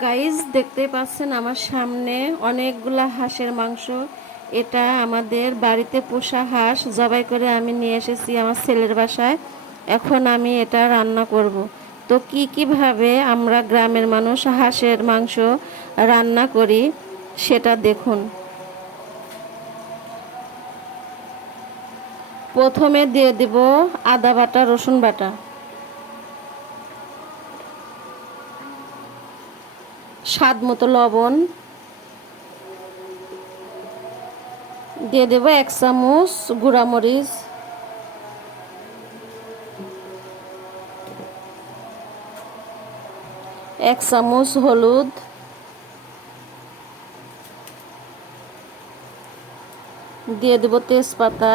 Guys দেখতে পাচ্ছেন আমার সামনে অনেকগুলা হাঁসের মাংস। এটা আমাদের বাড়িতে পোষা হাঁস। জবাই করে আমি নিয়ে এসেছি আমার ছেলের বাসায়। এখন আমি এটা রান্না করব। তো কি কীভাবে আমরা গ্রামের মানুষ হাঁসের মাংস রান্না করি, সেটা দেখুন। প্রথমে দিয়ে দিব আদা বাটা, রসুন বাটা। স্বাদ মতো লবণ। দিয়ে দেবো এক চামচ গুঁড়ামরিচ। এক চামচ হলুদ। দিয়ে দেবো তেজপাতা,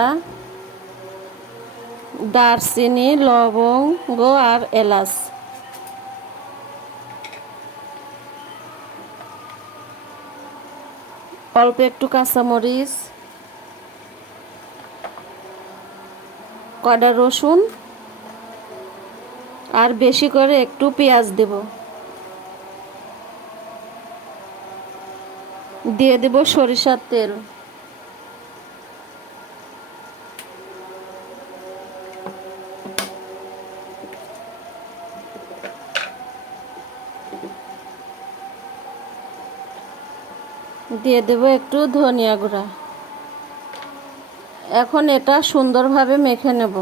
দারচিনি, লবঙ্গ আর এলাচ। অল্প একটু কাঁচামরিচ কয়টা রসুন, আর বেশি করে একটু পেঁয়াজ দেব। দিয়ে দেব সরিষার তেল। দিয়ে দেব একটু ধনিয়া গুঁড়া। এখন এটা সুন্দরভাবে মেখে নেব।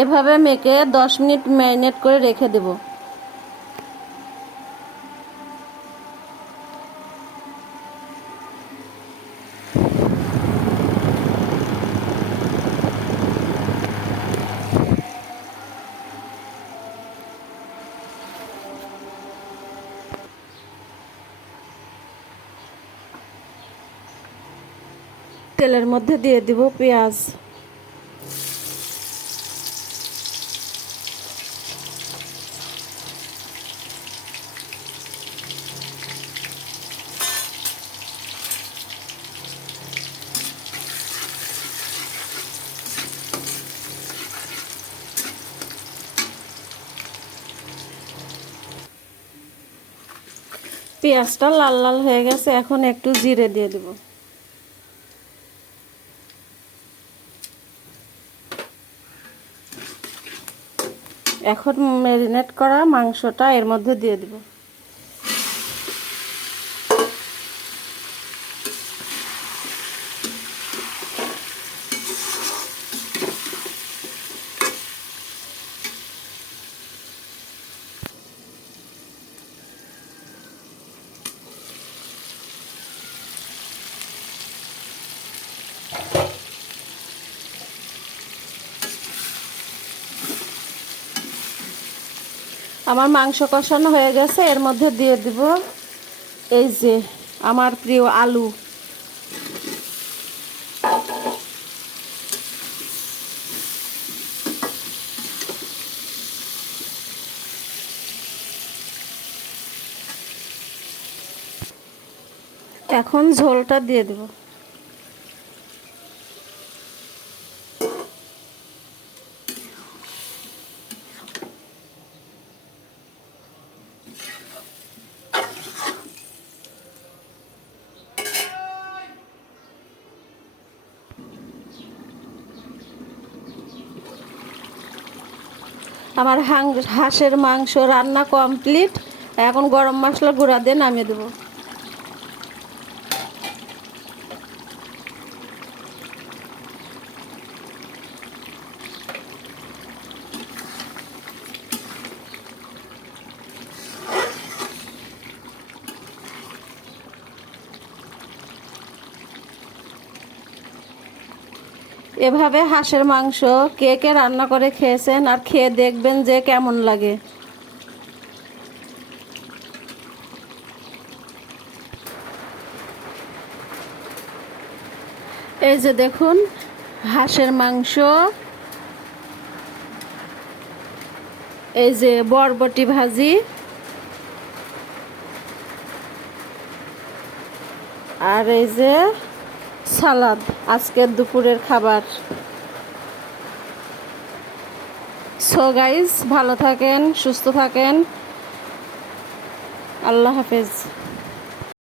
এভাবে মেখে দশ মিনিট ম্যারিনেট করে রেখে দেবো। তেলের মধ্যে দিয়ে দিব পেঁয়াজ। পেঁয়াজটা লাল লাল হয়ে গেছে, এখন একটু জিরে দিয়ে দেবো। এখন ম্যারিনেট করা মাংসটা এর মধ্যে দিয়ে দিব। আমার মাংস কষানো হয়ে গেছে, এর মধ্যে দিয়ে দিব এই যে আমার প্রিয় আলু। এখন ঝোলটা দিয়ে দেব। আমার হাঁসের মাংস রান্না কমপ্লিট। এখন গরম মশলা গুঁড়া দিয়ে নামিয়ে দেবো। এভাবে হাঁসের মাংস কে কে রান্না করে খেয়েছেন আর খেয়ে দেখবেন যে কেমন লাগে। এই যে দেখুন, হাঁসের মাংস। এই যে বরবটি ভাজি। আর এই যে সালাদ আজকের দুপুরের খাবার। সো গাইজ ভালো থাকেন সুস্থ থাকেন। আল্লাহ হাফেজ।